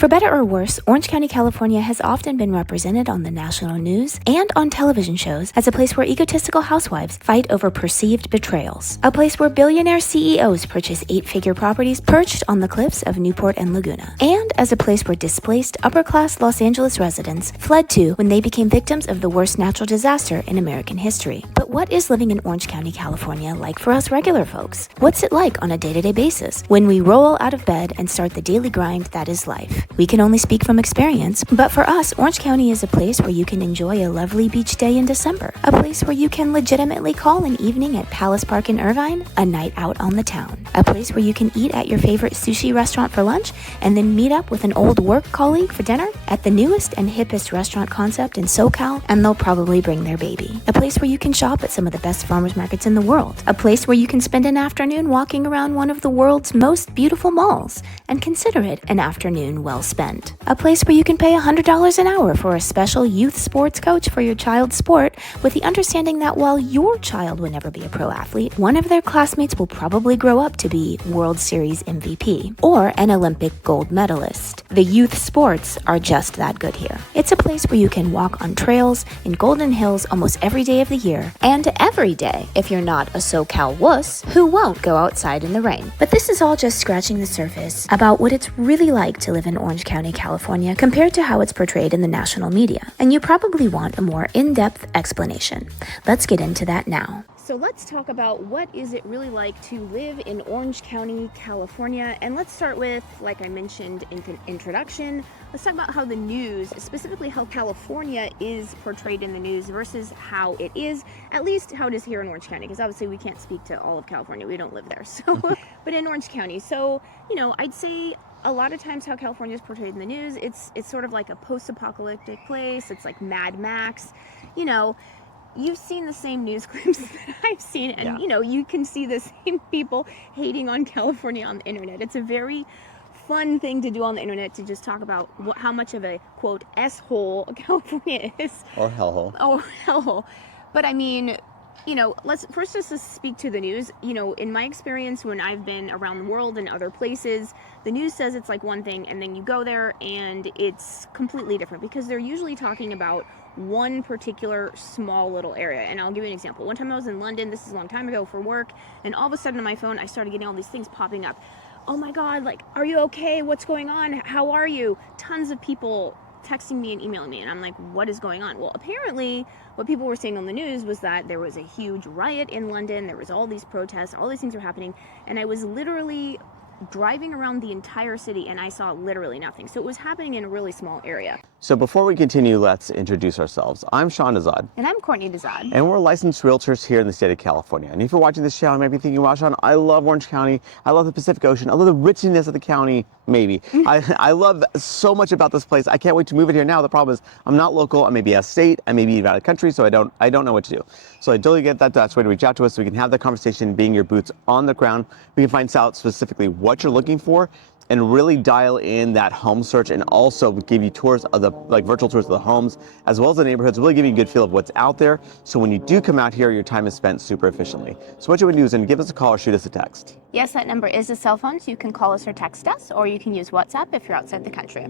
For better or worse, Orange County, California has often been represented on the national news and on television shows as a place where egotistical housewives fight over perceived betrayals. A place where billionaire CEOs purchase 8-figure properties perched on the cliffs of Newport and Laguna. And as a place where displaced, upper-class Los Angeles residents fled to when they became victims of the worst natural disaster in American history. But what is living in Orange County, California like for us regular folks? What's it like on a day-to-day basis when we roll out of bed and start the daily grind that is life? We can only speak from experience, but for us, Orange County is a place where you can enjoy a lovely beach day in December, a place where you can legitimately call an evening at Palace Park in Irvine a night out on the town, a place where you can eat at your favorite sushi restaurant for lunch and then meet up with an old work colleague for dinner at the newest and hippest restaurant concept in SoCal, and they'll probably bring their baby, a place where you can shop at some of the best farmers markets in the world, a place where you can spend an afternoon walking around one of the world's most beautiful malls and consider it an afternoon well spent. A place where you can pay $100 an hour for a special youth sports coach for your child's sport with the understanding that while your child will never be a pro athlete, one of their classmates will probably grow up to be World Series MVP or an Olympic gold medalist. The youth sports are just that good here. It's a place where you can walk on trails in Golden Hills almost every day of the year, and every day if you're not a SoCal wuss who won't go outside in the rain. But this is all just scratching the surface about what it's really like to live in Orange County, California, compared to how it's portrayed in the national media. And you probably want a more in-depth explanation. Let's get into that now. So let's talk about what is it really like to live in Orange County, California. And let's start with, like I mentioned in the introduction, let's talk about how the news, specifically how California is portrayed in the news versus how it is, at least how it is here in Orange County, because obviously we can't speak to all of California. We don't live there. So, but in Orange County. So, I'd say a lot of times how California is portrayed in the news, it's sort of like a post-apocalyptic place. It's like Mad Max, You've seen the same news clips that I've seen, and you can see the same people hating on California on the internet. It's a very fun thing to do on the internet, to just talk about how much of a quote S-hole California is, or hellhole. Oh, hellhole. But I mean, let's first just speak to the news. In my experience, when I've been around the world and other places, the news says it's like one thing, and then you go there and it's completely different, because they're usually talking about one particular small little area. And I'll give you an example. One time I was in London, this is a long time ago, for work, and all of a sudden on my phone I started getting all these things popping up. Oh my God, like, are you okay? What's going on? How are you? Tons of people texting me and emailing me, and I'm like, what is going on? Well, apparently what people were saying on the news was that there was a huge riot in London, there was all these protests, all these things were happening, and I was literally driving around the entire city and I saw literally nothing. So it was happening in a really small area. So before we continue, let's introduce ourselves. I'm Sean Azad. And I'm Courtney Dezad. And we're licensed realtors here in the state of California. And if you're watching this channel, you might be thinking, wow, Sean, I love Orange County. I love the Pacific Ocean. I love the richness of the county, maybe. I love so much about this place. I can't wait to move it here now. The problem is I'm not local. I may be out of state. I may be out of country, so I don't know what to do. So I totally get that. That's a way to reach out to us so we can have that conversation, being your boots on the ground. We can find out specifically what you're looking for and really dial in that home search, and also give you tours of the, like, virtual tours of the homes as well as the neighborhoods, really give you a good feel of what's out there. So when you do come out here, your time is spent super efficiently. So what you would do is give us a call or shoot us a text. Yes, that number is a cell phone, so you can call us or text us, or you can use WhatsApp if you're outside the country.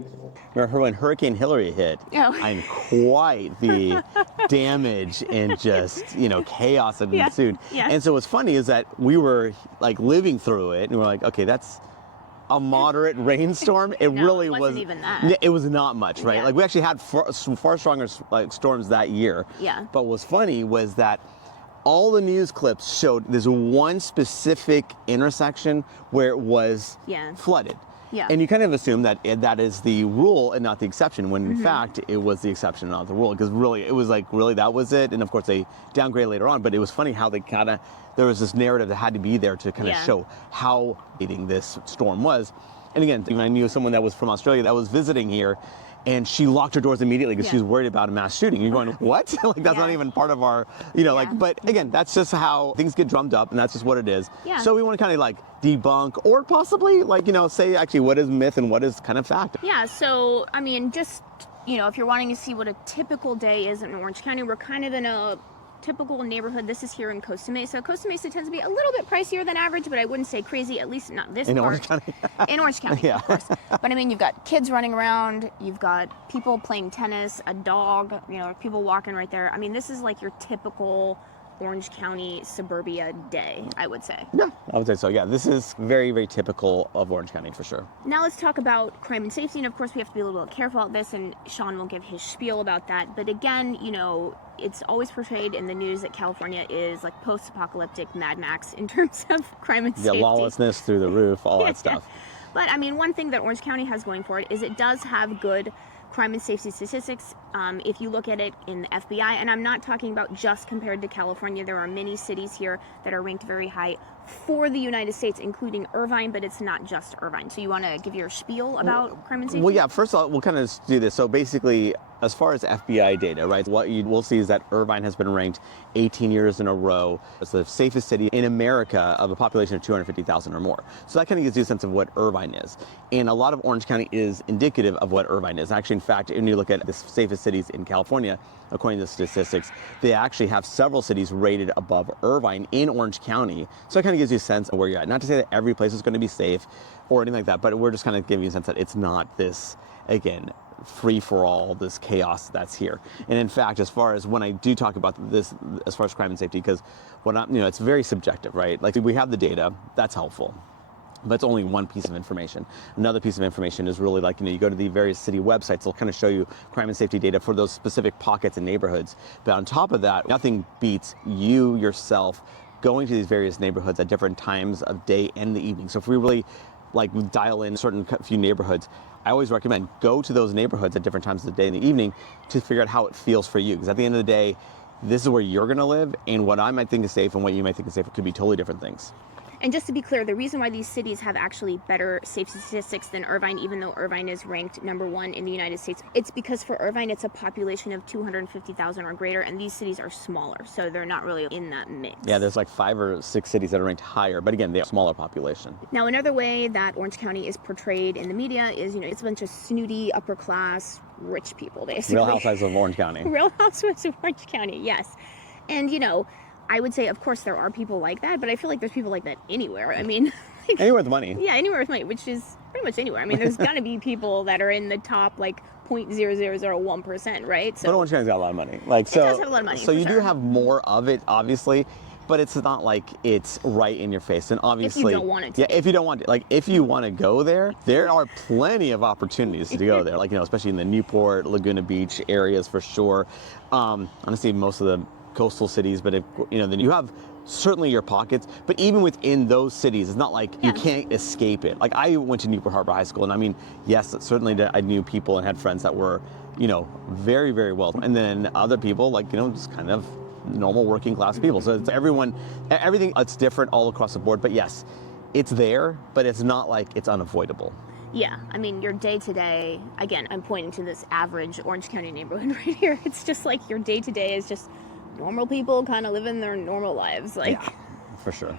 Remember when Hurricane Hillary hit? Oh. And quite the damage and just, chaos that ensued. Yeah. And so what's funny is that we were like living through it, and we're like, okay, that's a moderate rainstorm. It really wasn't even that. It was not much, right? Yeah. Like, we actually had far stronger storms that year. Yeah. But what's funny was that all the news clips showed this one specific intersection where it was flooded. Yeah. And you kind of assume that that is the rule and not the exception, when in fact it was the exception and not the rule, because really it was like, really, that was it. And of course they downgraded later on, but it was funny how they there was this narrative that had to be there to kind of show how hitting this storm was. And again, even I knew someone that was from Australia that was visiting here, and she locked her doors immediately because she was worried about a mass shooting. You're going, what? Like, that's not even part of our, but again, that's just how things get drummed up, and that's just what it is. Yeah. So we want to kind of like debunk, or possibly like, say actually what is myth and what is kind of fact. Yeah, so I mean, just, if you're wanting to see what a typical day is in Orange County, we're kind of in a typical neighborhood. This is here in Costa Mesa. Costa Mesa tends to be a little bit pricier than average, but I wouldn't say crazy, at least not this In part. Orange County? In Orange County, Yeah. of course. But I mean, you've got kids running around, you've got people playing tennis, a dog, you know, people walking right there. I mean, this is like your typical Orange County suburbia day, I would say. Yeah, I would say so. Yeah, this is very, very typical of Orange County for sure. Now let's talk about crime and safety, and of course we have to be a little bit careful about this, and Sean will give his spiel about that. But again, you know, it's always portrayed in the news that California is like post-apocalyptic Mad Max in terms of crime and safety. Yeah, lawlessness through the roof, all that stuff. But I mean, one thing that Orange County has going for it is it does have good crime and safety statistics. If you look at it in the FBI, and I'm not talking about just compared to California, there are many cities here that are ranked very high for the United States, including Irvine, but it's not just Irvine. So you want to give your spiel about crime and safety? Well, yeah, first of all, we'll kind of do this. So basically, as far as FBI data, right, what you will see is that Irvine has been ranked 18 years in a row as the safest city in America of a population of 250,000 or more. So that kind of gives you a sense of what Irvine is. And a lot of Orange County is indicative of what Irvine is. Actually, in fact, when you look at the safest cities in California, according to the statistics, they actually have several cities rated above Irvine in Orange County. So it kind of gives you a sense of where you're at. Not to say that every place is going to be safe or anything like that, but we're just kind of giving you a sense that it's not this, again, free-for-all, this chaos that's here. And in fact, as far as when I do talk about this, as far as crime and safety, because when I'm, you know, it's very subjective, right? Like we have the data, that's helpful. But it's only one piece of information. Another piece of information is really like, you know, you go to the various city websites, they'll kind of show you crime and safety data for those specific pockets and neighborhoods. But on top of that, nothing beats you yourself going to these various neighborhoods at different times of day and the evening. So if we really like dial in certain few neighborhoods, I always recommend go to those neighborhoods at different times of the day and the evening to figure out how it feels for you. Because at the end of the day, this is where you're gonna live, and what I might think is safe and what you might think is safe could be totally different things. And just to be clear, the reason why these cities have actually better safety statistics than Irvine, even though Irvine is ranked #1 in the United States, it's because for Irvine, it's a population of 250,000 or greater, and these cities are smaller, so they're not really in that mix. Yeah, there's like 5 or 6 cities that are ranked higher, but again, they have a smaller population. Now, another way that Orange County is portrayed in the media is, you know, it's a bunch of snooty, upper class, rich people, basically. Real Housewives of Orange County. Real Housewives of Orange County, yes. And, you know, I would say, of course, there are people like that, but I feel like there's people like that anywhere. I mean, like, anywhere with money. Yeah, anywhere with money, which is pretty much anywhere. I mean, there's got to be people that are in the top, like, 0.0001%, right? So But Orange County's got a lot of money. Like, it does have a lot of money. So you sure. do have more of it, obviously, but it's not like it's right in your face. And obviously, if you don't want it to. Yeah, if you don't want it, like if you want to go there are plenty of opportunities to go there. Like, you know, especially in the Newport, Laguna Beach areas for sure. Honestly, most of the coastal cities, but if, you know, then you have certainly your pockets, but even within those cities, it's not like you can't escape it. Like I went to Newport Harbor High School, and I mean, yes, certainly I knew people and had friends that were, you know, very, very wealthy. And then other people, like, you know, just kind of normal working class people. So it's everything, it's different all across the board. But yes, it's there, but it's not like it's unavoidable. Yeah, I mean, your day-to-day, again, I'm pointing to this average Orange County neighborhood right here. It's just like your day-to-day is just normal people kind of living their normal lives. Like, yeah, for sure.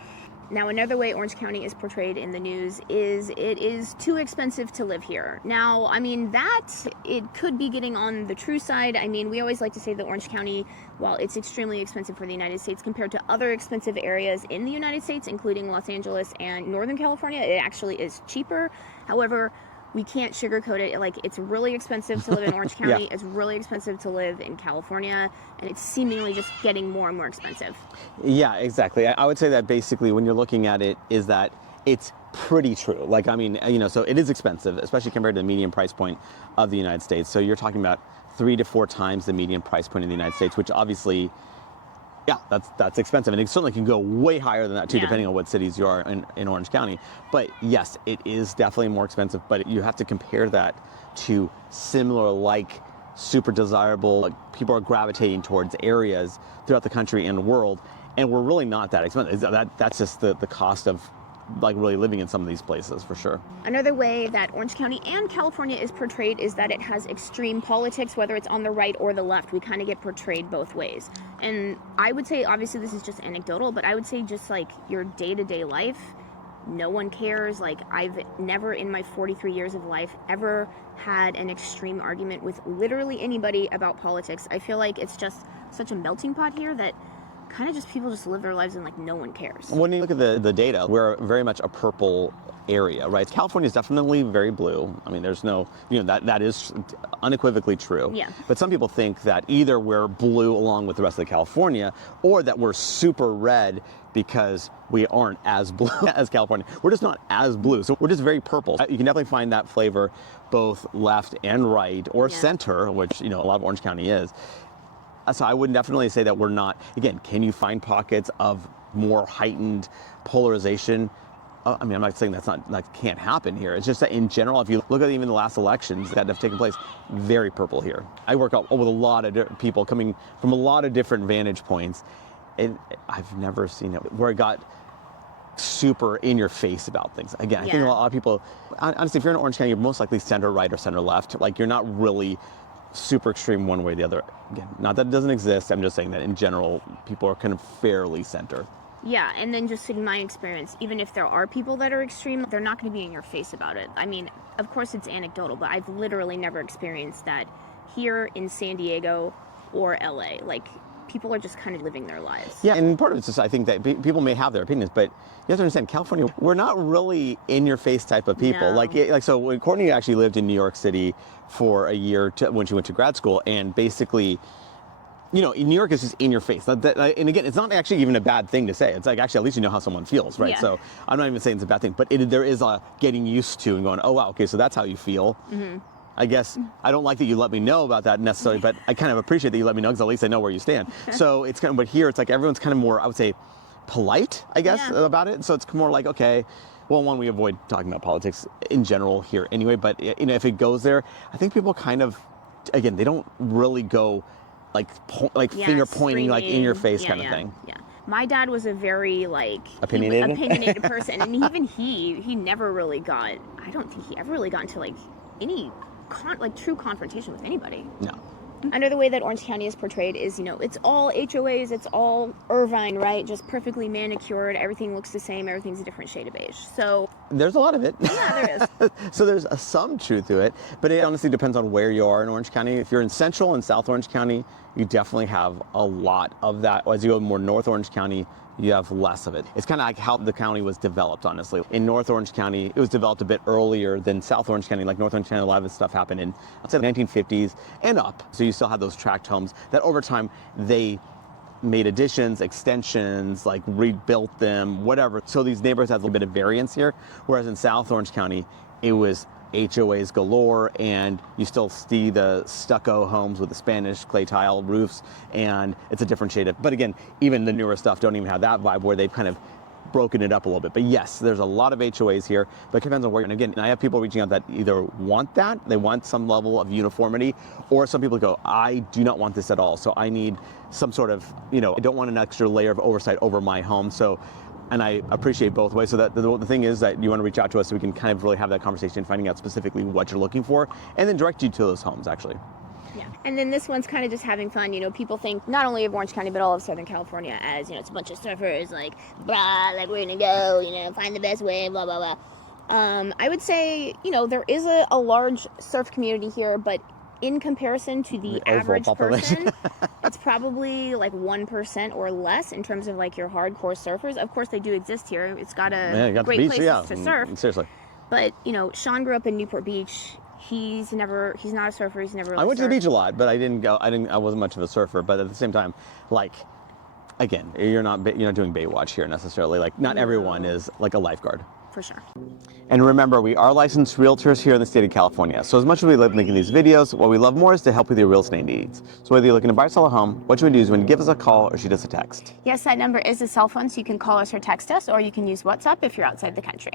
Now, another way Orange County is portrayed in the news is it is too expensive to live here. Now, I mean, that, it could be getting on the true side. I mean, we always like to say that Orange County, while it's extremely expensive for the United States compared to other expensive areas in the United States, including Los Angeles and Northern California, it actually is cheaper. However, we can't sugarcoat it. Like, it's really expensive to live in Orange County. It's really expensive to live in California, and it's seemingly just getting more and more expensive. Yeah, exactly. I would say that basically when you're looking at it is that it's pretty true. Like, I mean, you know, so it is expensive, especially compared to the median price point of the United States. So you're talking about 3 to 4 times the median price point in the United States, which obviously, yeah, that's expensive. And it certainly can go way higher than that too, depending on what cities you are in Orange County. But yes, it is definitely more expensive, but you have to compare that to similar, like, super desirable, like, people are gravitating towards areas throughout the country and the world, and we're really not that expensive. That's just the cost of, like, really living in some of these places, for sure. Another way that Orange County and California is portrayed is that it has extreme politics, whether it's on the right or the left. We kind of get portrayed both ways. And I would say, obviously this is just anecdotal, but I would say just like your day-to-day life, no one cares. Like, I've never in my 43 years of life ever had an extreme argument with literally anybody about politics. I feel like it's just such a melting pot here that kind of just people just live their lives and like no one cares. When you look at the data, we're very much a purple area, right? California is definitely very blue. I mean, there's no, that is unequivocally true. Yeah. But some people think that either we're blue along with the rest of California, or that we're super red because we aren't as blue as California. We're just not as blue, so we're just very purple. You can definitely find that flavor both left and right, or center, which a lot of Orange County is. So I would definitely say that we're not, again, can you find pockets of more heightened polarization? I mean, I'm not saying that can't happen here. It's just that in general, if you look at even the last elections that have taken place, very purple here. I work out with a lot of people coming from a lot of different vantage points, and I've never seen it where it got super in your face about things. Again, I think a lot of people, honestly, if you're in Orange County, you're most likely center right or center left. Like, you're not really super extreme one way or the other. Again, not that it doesn't exist. I'm just saying that in general, people are kind of fairly center. Yeah, and then just in my experience, even if there are people that are extreme, they're not going to be in your face about it. I mean, of course it's anecdotal, but I've literally never experienced that here in San Diego or LA. Like, people are just kind of living their lives. Yeah, and part of it's just, I think that people may have their opinions, but you have to understand, California, we're not really in-your-face type of people. No. So when Courtney actually lived in New York City for a year when she went to grad school, and basically, in New York is just in your face. And again, it's not actually even a bad thing to say. It's like, actually, at least you know how someone feels, right? Yeah. So I'm not even saying it's a bad thing, but there is a getting used to and going, oh, wow, okay, so that's how you feel. Mm-hmm. I guess I don't like that you let me know about that necessarily, but I kind of appreciate that you let me know, because at least I know where you stand. So it's kind of, but here it's like everyone's kind of more, I would say, polite, I guess, about it. So it's more like, okay, well, one, we avoid talking about politics in general here anyway, but if it goes there, I think people kind of, again, they don't really go like finger pointing, like in your face kind of thing. Yeah. My dad was a very opinionated person, and even he never really got, I don't think he ever really got into like any true confrontation with anybody. No. Under the way that Orange County is portrayed is, it's all HOAs, it's all Irvine, right? Just perfectly manicured, everything looks the same, everything's a different shade of beige. So there's a lot of it. Yeah, there is. So there's some truth to it, but it honestly depends on where you are in Orange County. If you're in Central and South Orange County, you definitely have a lot of that. As you go more North Orange County, you have less of it. It's kind of like how the county was developed, honestly. In North Orange County, it was developed a bit earlier than South Orange County. Like North Orange County, a lot of this stuff happened in, I'd say, the 1950s and up. So you still have those tract homes that over time, they made additions, extensions, like rebuilt them, whatever. So these neighborhoods have a little bit of variance here. Whereas in South Orange County, it was HOAs galore, and you still see the stucco homes with the Spanish clay tile roofs, and it's a different shade of, but again, even the newer stuff don't even have that vibe where they've kind of broken it up a little bit. But yes, there's a lot of HOAs here, but it depends on where. And again, I have people reaching out that either want that, they want some level of uniformity, or some people go, I do not want this at all. So I need some sort of, I don't want an extra layer of oversight over my home. So, and I appreciate both ways. So that the thing is that you want to reach out to us so we can kind of really have that conversation, finding out specifically what you're looking for, and then direct you to those homes, actually. Yeah. And then this one's kind of just having fun. People think not only of Orange County, but all of Southern California as, it's a bunch of surfers, like, blah, like, we're going to go, find the best way, blah, blah, blah. I would say, there is a large surf community here, but in comparison to the average person, it's probably like 1% or less in terms of like your hardcore surfers. Of course, they do exist here. It's got great places to surf. Seriously. But, Sean grew up in Newport Beach. He's not a surfer. He's never really I went to the surfed. beach a lot, but I wasn't much of a surfer. But at the same time, like, again, you're not doing Baywatch here necessarily. Like, not everyone is like a lifeguard. For sure. And remember, we are licensed realtors here in the state of California. So as much as we love making these videos, what we love more is to help with your real estate needs. So whether you're looking to buy or sell a home, what you would do is when you give us a call or shoot us a text. Yes, that number is a cell phone, so you can call us or text us, or you can use WhatsApp if you're outside the country.